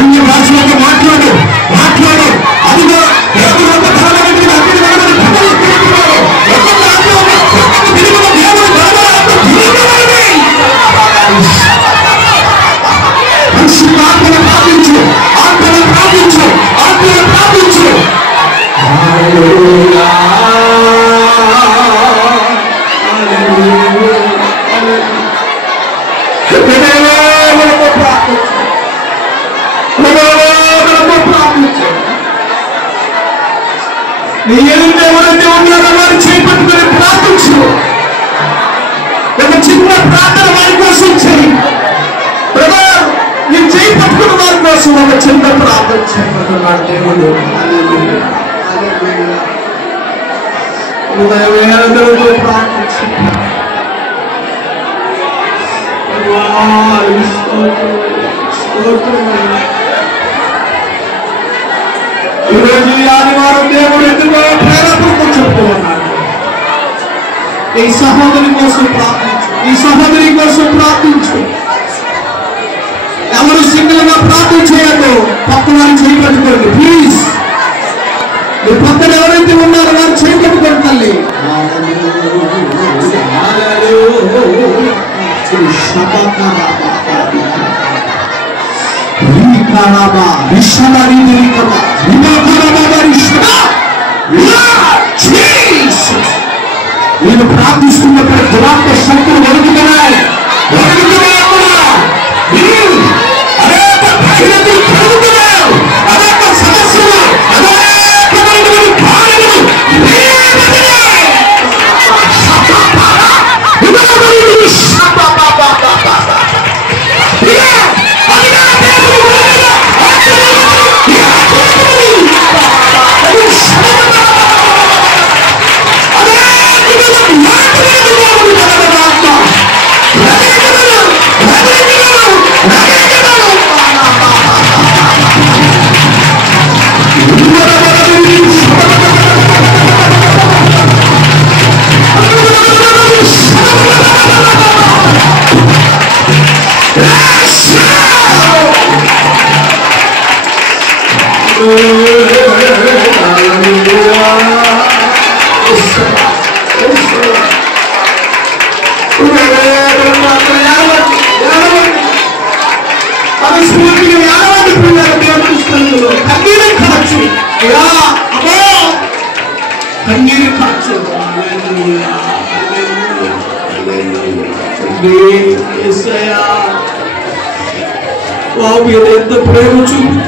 అన్ని భాషలతో మాట్లాడు మాట్లాడు. అదిగో దేవుడు ఒక ధారగట్టి అగ్ని వేయమని ప్రజలు తిరుగుతున్నారు. ఒక్కొక్క ఆత్మ ఒక్కొక్క తిరుగుల దేవుడు ధారగట్టి తిరుగుతున్నది. పరిశుద్ధాత్మను ప్రార్థించు, ఆత్మను ప్రార్థించు, ఆత్మను ప్రార్థించు. హల్లెలూయా నీ ఎదురు ఎవరైతే ఉన్నారో వారు చేపట్టుకుని ప్రార్థించు. ఒక చిన్న ప్రార్థన వారి కోసం చేయి. బ్రదర్, నీ చేపట్టుకున్న వారి కోసం ఒక చిన్న ప్రార్థన చేయబడుతున్నాడు దేవుడు. హృదయవేదనతో ప్రార్థించు. ఈరోజు ఆదివారం దేవుడు ఎందుకో ప్రేరణతో చెప్తూ ఉన్నాడు. ఈ సహోదరి కోసం ప్రార్థించు, ఈ సహోదరి కోసం ప్రార్థించు. ఎవరు సింగిల్ గా ప్రార్థన చేయొద్దు, పక్కన వారు చేయబట్టుకోండి ప్లీజ్. మీ పక్కన ఎవరైతే ఉన్నారో వారు చేయబట్టుకోండి తల్లి. నేను ప్రార్థిస్తున్నప్పుడు దురాత్మ శక్తులు వణుకుతున్నాయి. అనేక ప్రజలు కలుగుతున్నారు, అనేక సమస్యలు, అనేకమైనటువంటి కార్యములు ఎంత ప్రేమ చూపు